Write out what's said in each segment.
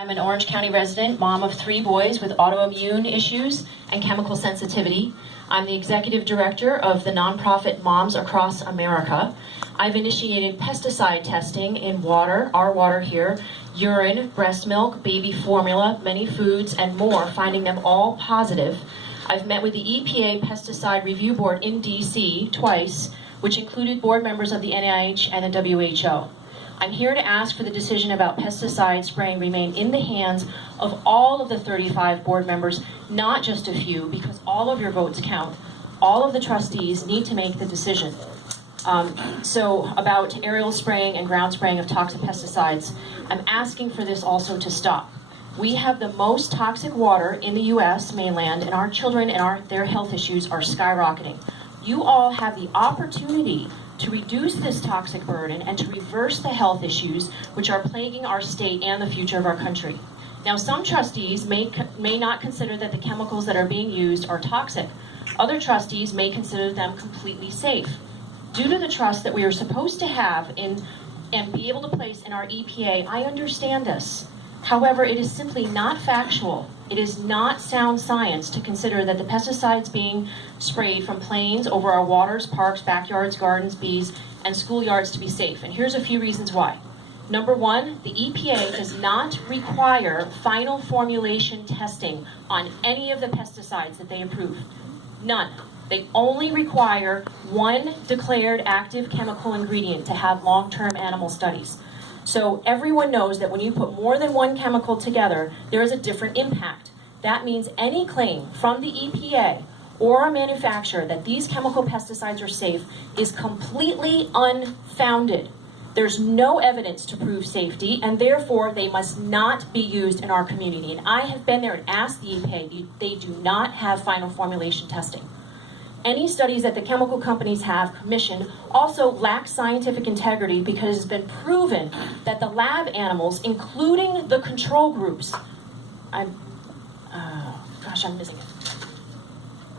I'm an Orange County resident, mom of 3 boys with autoimmune issues and chemical sensitivity. I'm the executive director of the nonprofit Moms Across America. I've initiated pesticide testing in water, our water here, urine, breast milk, baby formula, many foods, and more, finding them all positive. I've met with the EPA Pesticide Review Board in DC twice, which included board members of the NIH and the WHO. I'm here to ask for the decision about pesticide spraying remain in the hands of all of the 35 board members, not just a few, because all of your votes count. All of the trustees need to make the decision. So about aerial spraying and ground spraying of toxic pesticides, I'm asking for this also to stop. We have the most toxic water in the US mainland, and our children and their health issues are skyrocketing. You all have the opportunity to reduce this toxic burden and to reverse the health issues which are plaguing our state and the future of our country. Now, some trustees may not consider that the chemicals that are being used are toxic. Other trustees may consider them completely safe. Due to the trust that we are supposed to have in and be able to place in our EPA, I understand this. However, it is simply not factual. It is not sound science to consider that the pesticides being sprayed from planes over our waters, parks, backyards, gardens, bees, and schoolyards to be safe. And here's a few reasons why. Number one, the EPA does not require final formulation testing on any of the pesticides that they approve. None. They only require one declared active chemical ingredient to have long-term animal studies. So everyone knows that when you put more than one chemical together, there is a different impact. That means any claim from the EPA or a manufacturer that these chemical pesticides are safe is completely unfounded. There's no evidence to prove safety, and therefore they must not be used in our community. And I have been there and asked the EPA, they do not have final formulation testing. Any studies that the chemical companies have commissioned also lack scientific integrity because it's been proven that the lab animals, including the control groups, I'm missing it.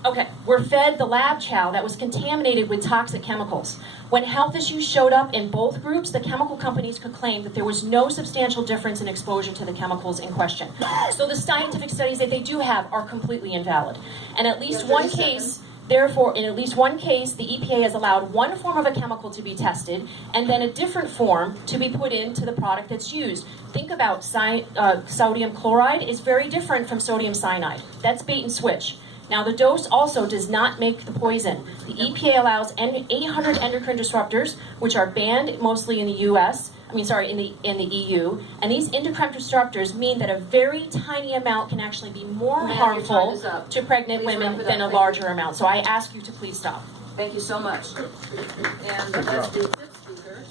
Okay, were fed the lab chow that was contaminated with toxic chemicals. When health issues showed up in both groups, the chemical companies could claim that there was no substantial difference in exposure to the chemicals in question. So the scientific studies that they do have are completely invalid. And at least one case, therefore, in at least one case, the EPA has allowed one form of a chemical to be tested and then a different form to be put into the product that's used. Think about sodium chloride is very different from sodium cyanide. That's bait and switch. Now, the dose also does not make the poison. The EPA allows 800 endocrine disruptors, which are banned mostly in the in the EU. And these endocrine disruptors mean that a very tiny amount can actually be more harmful to pregnant women than a larger amount. So I ask you to please stop. Thank you so much. And let's do fifth speaker.